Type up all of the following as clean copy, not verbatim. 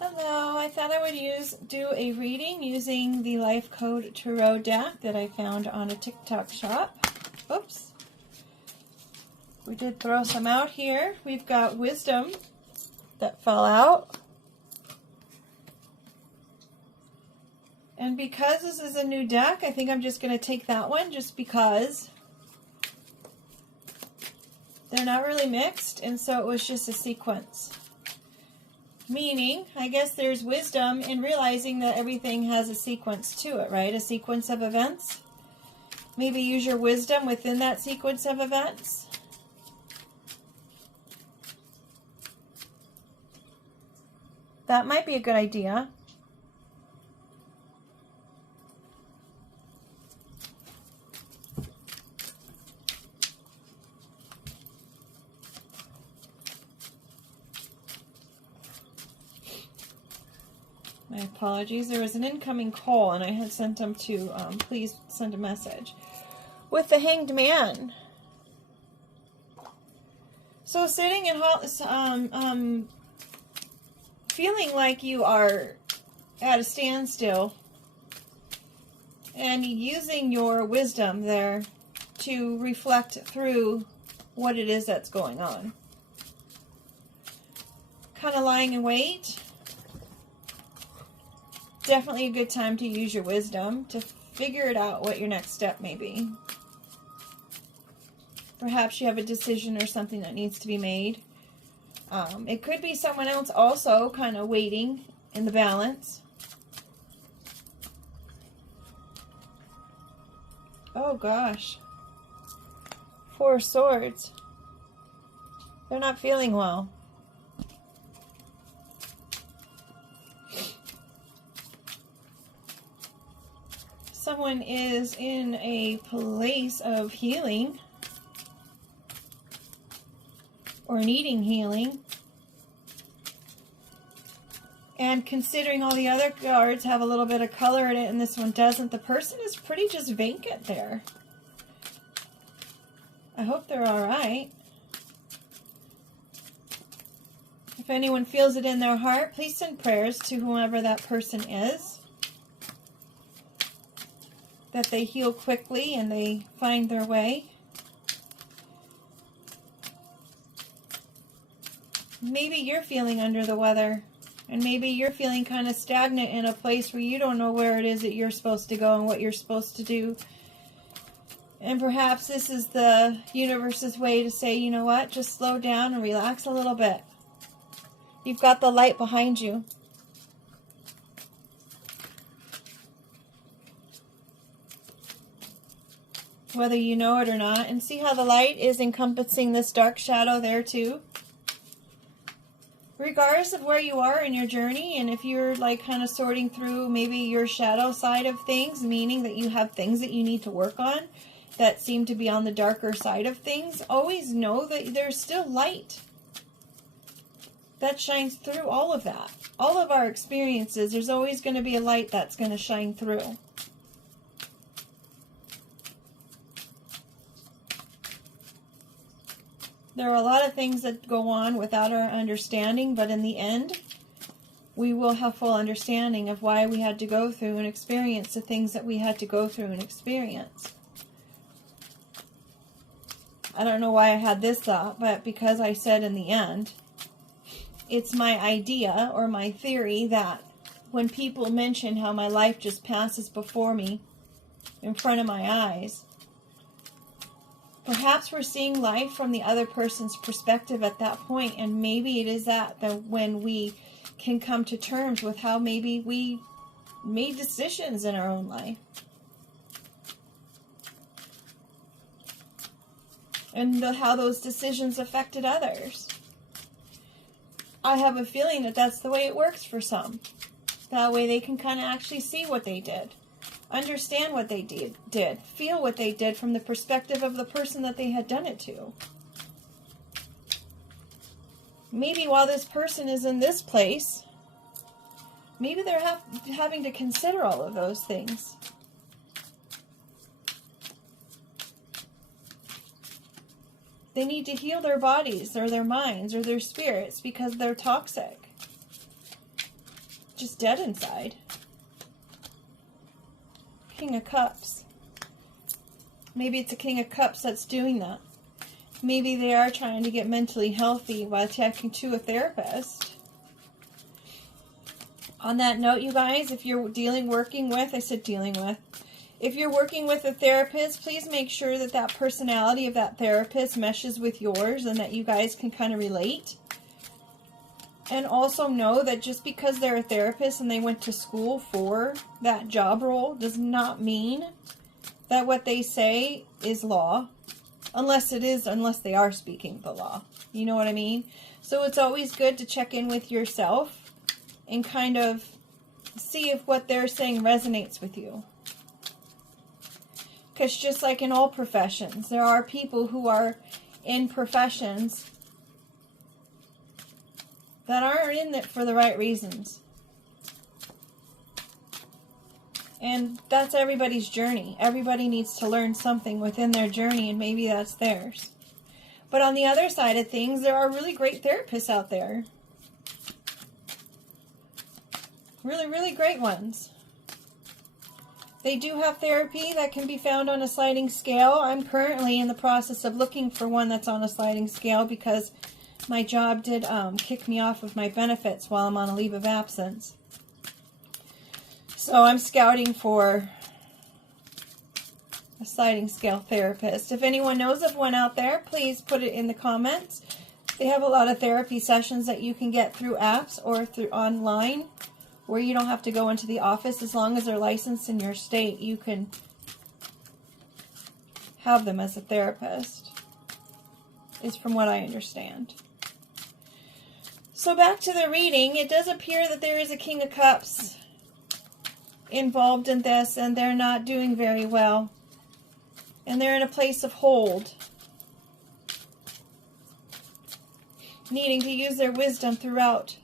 Hello, I thought I would do a reading using the Life Code Tarot deck that I found on a TikTok shop. Oops. We did throw some out here. We've got Wisdom that fell out. And because this is a new deck, I think I'm just going to take that one just because they're not really mixed, and so it was just a sequence. Meaning, I guess there's wisdom in realizing that everything has a sequence to it, right? A sequence of events. Maybe use your wisdom within that sequence of events. That might be a good idea. My apologies. There was an incoming call, and I had sent them to please send a message. With the Hanged Man. So sitting and feeling like you are at a standstill, and using your wisdom there to reflect through what it is that's going on. Kind of lying in wait. Definitely a good time to use your wisdom to figure it out what your next step may be. Perhaps you have a decision or something that needs to be made. It could be someone else also kind of waiting in the balance. Oh gosh. Four of Swords. They're not feeling well. Someone is in a place of healing or needing healing. And considering all the other cards have a little bit of color in it and this one doesn't, the person is pretty just vacant there. I hope they're all right. If anyone feels it in their heart, please send prayers to whoever that person is. That they heal quickly and they find their way. Maybe you're feeling under the weather, and maybe you're feeling kind of stagnant in a place where you don't know where it is that you're supposed to go and what you're supposed to do. And perhaps this is the universe's way to say, you know what, just slow down and relax a little bit. You've got the light behind you. Whether you know it or not. And see how the light is encompassing this dark shadow there too? Regardless of where you are in your journey, and if you're like kind of sorting through maybe your shadow side of things, meaning that you have things that you need to work on that seem to be on the darker side of things, always know that there's still light that shines through all of that. All of our experiences, there's always going to be a light that's going to shine through. There are a lot of things that go on without our understanding, but in the end, we will have full understanding of why we had to go through and experience the things that we had to go through and experience. I don't know why I had this thought, but because I said in the end, it's my idea or my theory that when people mention how my life just passes before me, in front of my eyes, perhaps we're seeing life from the other person's perspective at that point, and maybe it is that when we can come to terms with how maybe we made decisions in our own life. And how those decisions affected others. I have a feeling that that's the way it works for some. That way they can kind of actually see what they did. Understand what they did, feel what they did from the perspective of the person that they had done it to. Maybe while this person is in this place, maybe they're having to consider all of those things. They need to heal their bodies or their minds or their spirits because they're toxic. just dead inside. King of Cups. Maybe it's a King of Cups that's doing that. Maybe they are trying to get mentally healthy while talking to a therapist. On that note, you guys, if you're working with if you're working with a therapist, please make sure that that personality of that therapist meshes with yours and that you guys can kind of relate. And also know that just because they're a therapist and they went to school for that job role does not mean that what they say is law. Unless they are speaking the law. You know what I mean? So it's always good to check in with yourself and kind of see if what they're saying resonates with you. Because just like in all professions, there are people who are in professions that aren't in it for the right reasons. And that's everybody's journey. Everybody needs to learn something within their journey, and maybe that's theirs. But on the other side of things, there are really great therapists out there. Really, really great ones. They do have therapy that can be found on a sliding scale. I'm currently in the process of looking for one that's on a sliding scale because my job did kick me off of my benefits while I'm on a leave of absence. So I'm scouting for a sliding scale therapist. If anyone knows of one out there, please put it in the comments. They have a lot of therapy sessions that you can get through apps or through online where you don't have to go into the office. As long as they're licensed in your state, you can have them as a therapist, is from what I understand. So back to the reading, it does appear that there is a King of Cups involved in this, and they're not doing very well. And they're in a place of hold, needing to use their wisdom throughout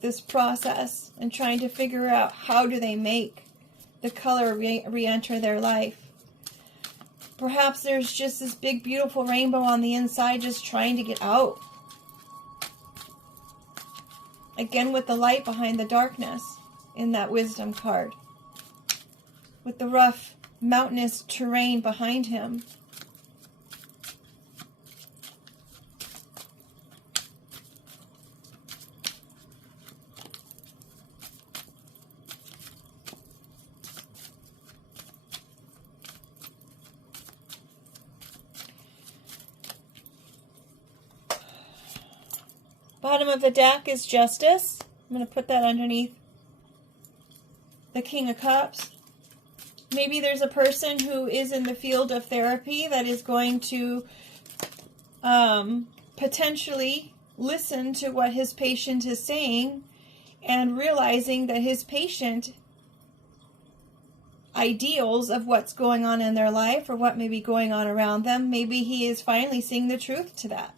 this process and trying to figure out how do they make the color re-enter their life. Perhaps there's just this big beautiful rainbow on the inside just trying to get out. Again, with the light behind the darkness in that wisdom card, with the rough mountainous terrain behind him. Bottom of the deck is Justice. I'm going to put that underneath the King of Cups. Maybe there's a person who is in the field of therapy that is going to potentially listen to what his patient is saying and realizing that his patient ideals of what's going on in their life or what may be going on around them, maybe he is finally seeing the truth to that.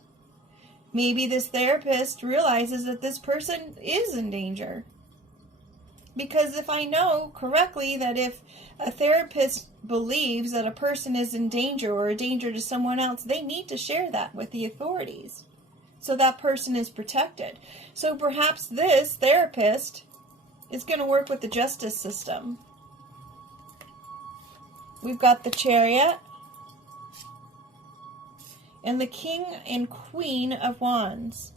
Maybe this therapist realizes that this person is in danger. Because if I know correctly that if a therapist believes that a person is in danger or a danger to someone else, they need to share that with the authorities so that person is protected. So perhaps this therapist is going to work with the justice system. We've got the Chariot and the King and Queen of Wands.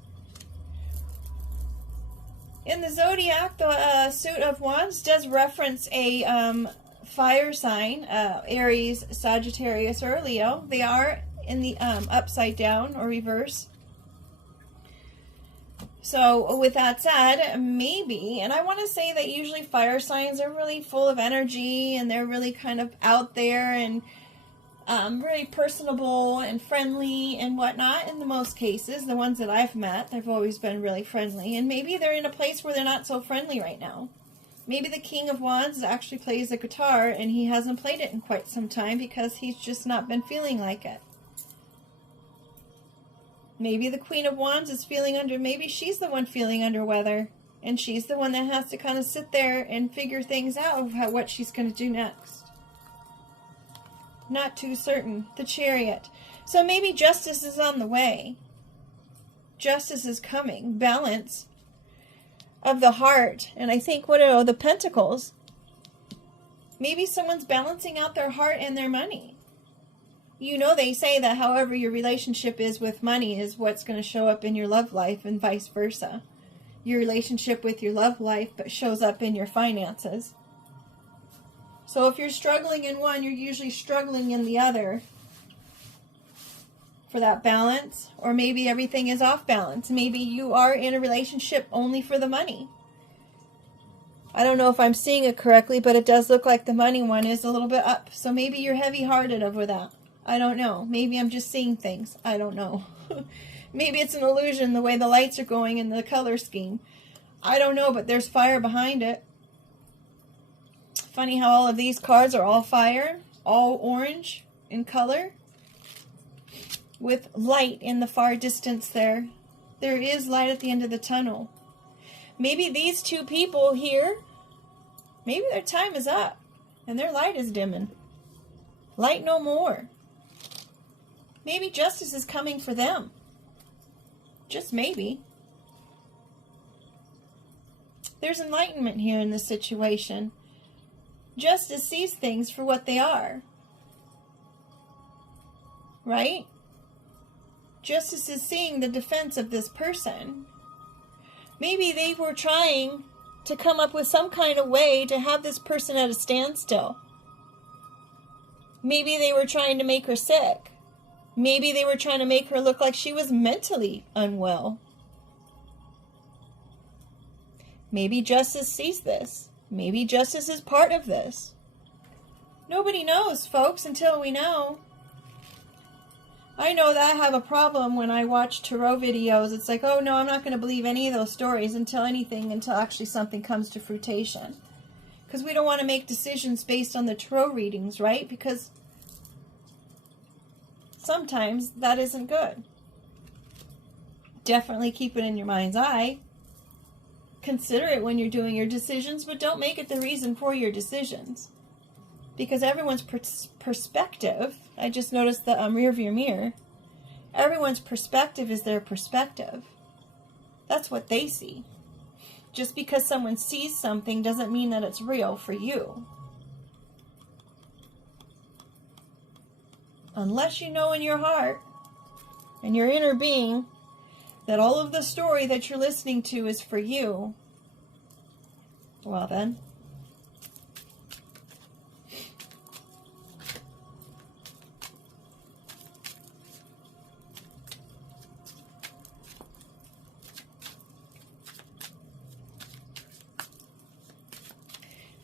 In the Zodiac, the Suit of Wands does reference a fire sign, Aries, Sagittarius, or Leo. They are in the upside down or reverse. So with that said, maybe, and I want to say that usually fire signs are really full of energy and they're really kind of out there and really personable and friendly and whatnot. In the most cases, the ones that I've met, they've always been really friendly. And maybe they're in a place where they're not so friendly right now. Maybe the King of Wands actually plays the guitar and he hasn't played it in quite some time because he's just not been feeling like it. Maybe the Queen of Wands is maybe she's the one feeling under weather. And she's the one that has to kind of sit there and figure things out of what she's going to do next. Not too certain. The Chariot. So maybe justice is on the way. Justice is coming. Balance. of the heart. And I think, what are the pentacles? Maybe someone's balancing out their heart and their money. You know, they say that however your relationship is with money is what's going to show up in your love life, and vice versa. Your relationship with your love life but shows up in your finances. So if you're struggling in one, you're usually struggling in the other for that balance. Or maybe everything is off balance. Maybe you are in a relationship only for the money. I don't know if I'm seeing it correctly, but it does look like the money one is a little bit up. So maybe you're heavy-hearted over that. I don't know. Maybe I'm just seeing things. I don't know. Maybe it's an illusion the way the lights are going and the color scheme. I don't know, but there's fire behind it. Funny how all of these cards are all fire, all orange in color, with light in the far distance there. There is light at the end of the tunnel. Maybe these two people here, maybe their time is up and their light is dimming. Light no more. Maybe justice is coming for them. Just maybe. There's enlightenment here in this situation. Justice sees things for what they are. Right? Justice is seeing the defense of this person. Maybe they were trying to come up with some kind of way to have this person at a standstill. Maybe they were trying to make her sick. Maybe they were trying to make her look like she was mentally unwell. Maybe justice sees this. Maybe justice is part of this. Nobody knows, folks, until we know. I know that I have a problem when I watch tarot videos. It's like, oh no, I'm not going to believe any of those stories until actually something comes to fruition. Because we don't want to make decisions based on the tarot readings, right? Because sometimes that isn't good. Definitely keep it in your mind's eye. Consider it when you're doing your decisions, but don't make it the reason for your decisions. Because everyone's perspective, I just noticed the rear view mirror, everyone's perspective is their perspective. That's what they see. Just because someone sees something doesn't mean that it's real for you. Unless you know in your heart and your inner being that all of the story that you're listening to is for you, well then,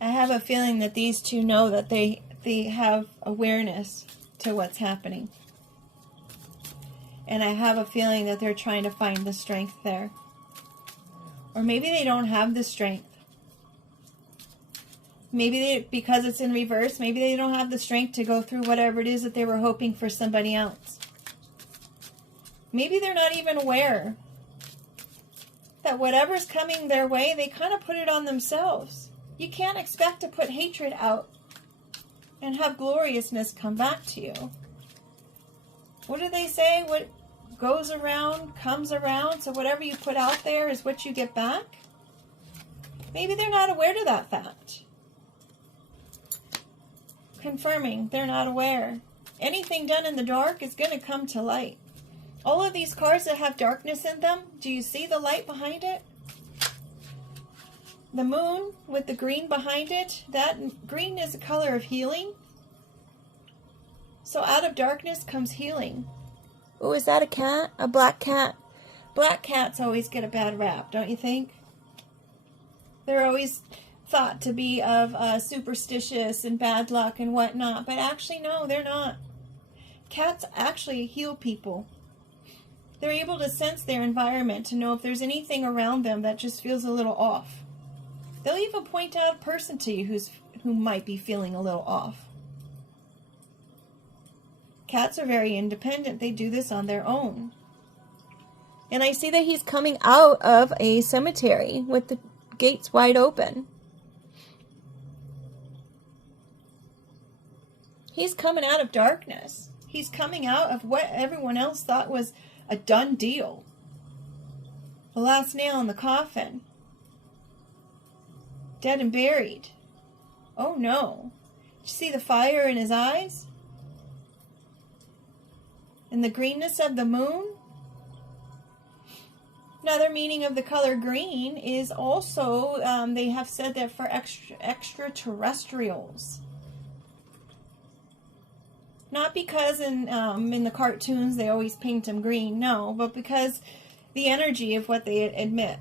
I have a feeling that these two know that they have awareness to what's happening. And I have a feeling that they're trying to find the strength there. Or maybe they don't have the strength. Maybe because it's in reverse, maybe they don't have the strength to go through whatever it is that they were hoping for somebody else. Maybe they're not even aware that whatever's coming their way, they kind of put it on themselves. You can't expect to put hatred out and have gloriousness come back to you. What do they say? What goes around comes around. So whatever you put out there is what you get back. Maybe they're not aware to that fact. Confirming they're not aware. Anything done in the dark is going to come to light. All of these cards that have darkness in them, do you see the light behind it? The moon with the green behind it, that green is a color of healing. So out of darkness comes healing. Oh, is that a cat? A black cat? Black cats always get a bad rap, don't you think? They're always thought to be of superstitious and bad luck and whatnot, but actually no, they're not. Cats actually heal people. They're able to sense their environment to know if there's anything around them that just feels a little off. They'll even point out a person to you who might be feeling a little off. Cats are very independent. They do this on their own. And I see that he's coming out of a cemetery with the gates wide open. He's coming out of darkness. He's coming out of what everyone else thought was a done deal. The last nail in the coffin. Dead and buried. Oh no. Did you see the fire in his eyes? And the greenness of the moon? Another meaning of the color green is also, they have said that for extraterrestrials. Not because in the cartoons they always paint them green, no, but because the energy of what they admit.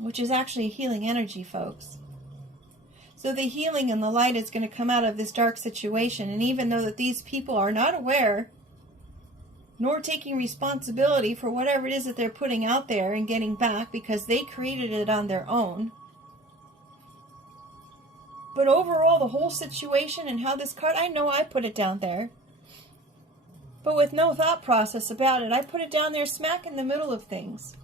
Which is actually healing energy, folks. So the healing and the light is going to come out of this dark situation. And even though that these people are not aware, nor taking responsibility for whatever it is that they're putting out there and getting back because they created it on their own. But overall, the whole situation and how this card, I know I put it down there. But with no thought process about it, I put it down there smack in the middle of things.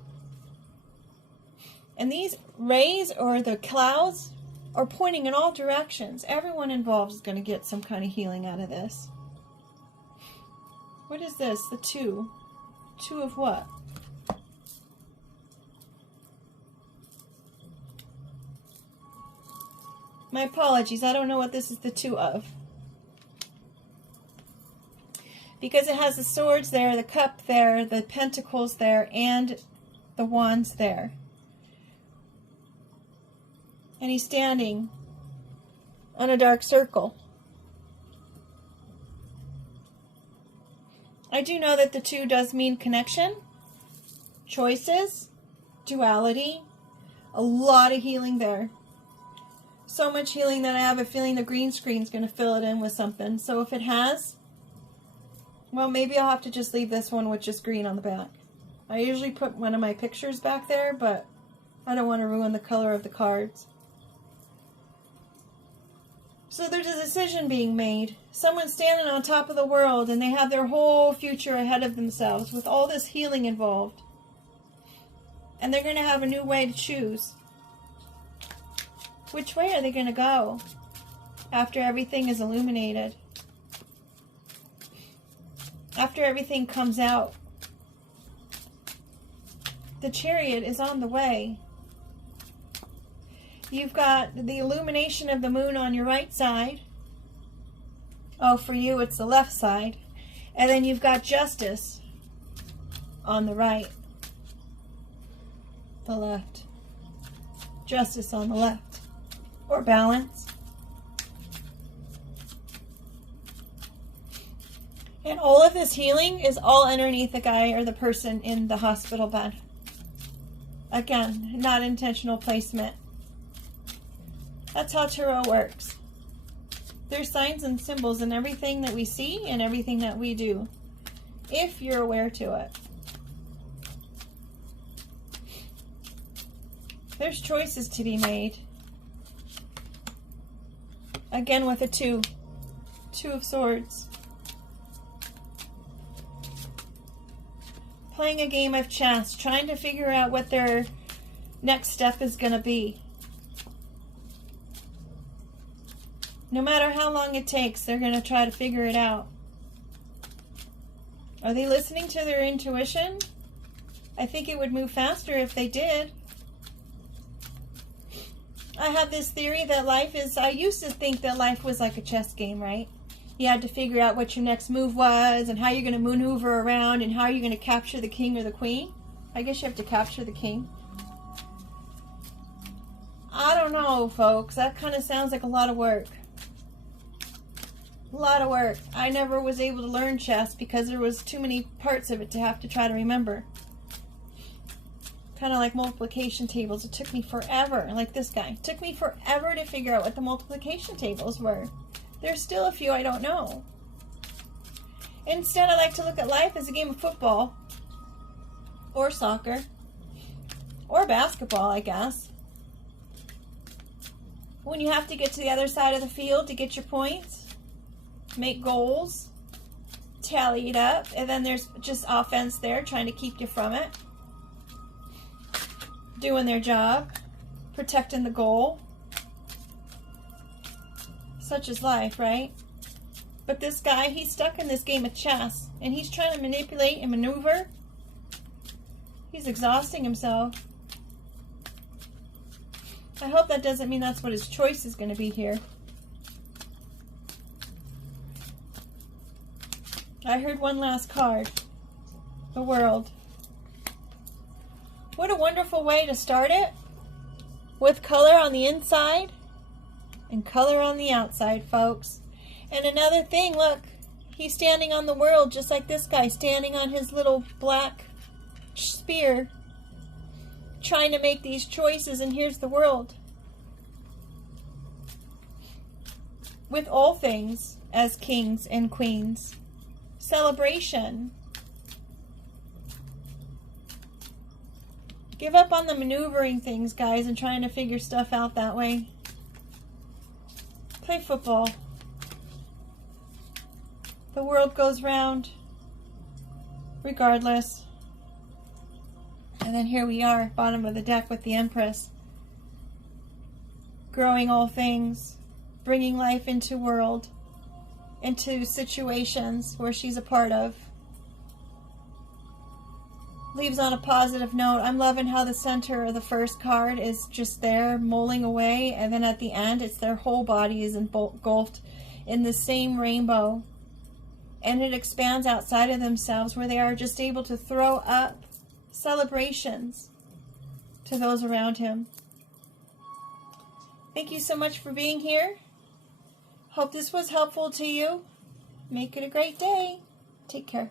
And these rays or the clouds are pointing in all directions. Everyone involved is going to get some kind of healing out of this. What is this? The 2. 2 of what? My apologies. I don't know what this is the 2 of. Because it has the swords there, the cup there, the pentacles there, and the wands there. And he's standing on a dark circle. I do know that the 2 does mean connection, choices, duality, a lot of healing there. So much healing that I have a feeling the green screen is going to fill it in with something. So if it has, well, maybe I'll have to just leave this one with just green on the back. I usually put one of my pictures back there, but I don't want to ruin the color of the cards. So there's a decision being made. Someone's standing on top of the world and they have their whole future ahead of themselves with all this healing involved. And they're going to have a new way to choose. Which way are they going to go after everything is illuminated? After everything comes out? The Chariot is on the way. You've got the illumination of the moon on your right side. Oh, for you, it's the left side. And then you've got justice on the right. The left. Justice on the left. Or balance. And all of this healing is all underneath the guy or the person in the hospital bed. Again, not intentional placement. That's how tarot works. There's signs and symbols in everything that we see and everything that we do, if you're aware to it. There's choices to be made. Again with a 2. 2 of Swords. Playing a game of chess, trying to figure out what their next step is going to be. No matter how long it takes, they're going to try to figure it out. Are they listening to their intuition? I think it would move faster if they did. I have this theory that life is, I used to think that life was like a chess game, right? You had to figure out what your next move was and how you're going to maneuver around and how you're going to capture the king or the queen. I guess you have to capture the king. I don't know, folks. That kind of sounds like a lot of work. A lot of work. I never was able to learn chess because there was too many parts of it to have to try to remember. Kind of like multiplication tables. It took me forever, like this guy. It took me forever to figure out what the multiplication tables were. There's still a few I don't know. Instead, I like to look at life as a game of football. Or soccer. Or basketball, I guess. When you have to get to the other side of the field to get your points. Make goals, tally it up, and then there's just offense there trying to keep you from it. Doing their job, protecting the goal. Such is life, right? But this guy, he's stuck in this game of chess, and he's trying to manipulate and maneuver. He's exhausting himself. I hope that doesn't mean that's what his choice is going to be here. I heard one last card. The World. What a wonderful way to start it. With color on the inside and color on the outside, folks. And another thing, look, he's standing on the world just like this guy, standing on his little black spear, trying to make these choices, and here's the world. With all things as kings and queens. Celebration. Give up on the maneuvering things, guys, and trying to figure stuff out that way. Play football. The world goes round regardless. And then here we are, bottom of the deck with the Empress. Growing all things, bringing life into world, into situations where she's a part of. Leaves on a positive note. I'm loving how the center of the first card is just there mulling away, and then at the end it's their whole body is engulfed in the same rainbow, and it expands outside of themselves where they are just able to throw up celebrations to those around him. Thank you so much for being here. Hope this was helpful to you. Make it a great day. Take care.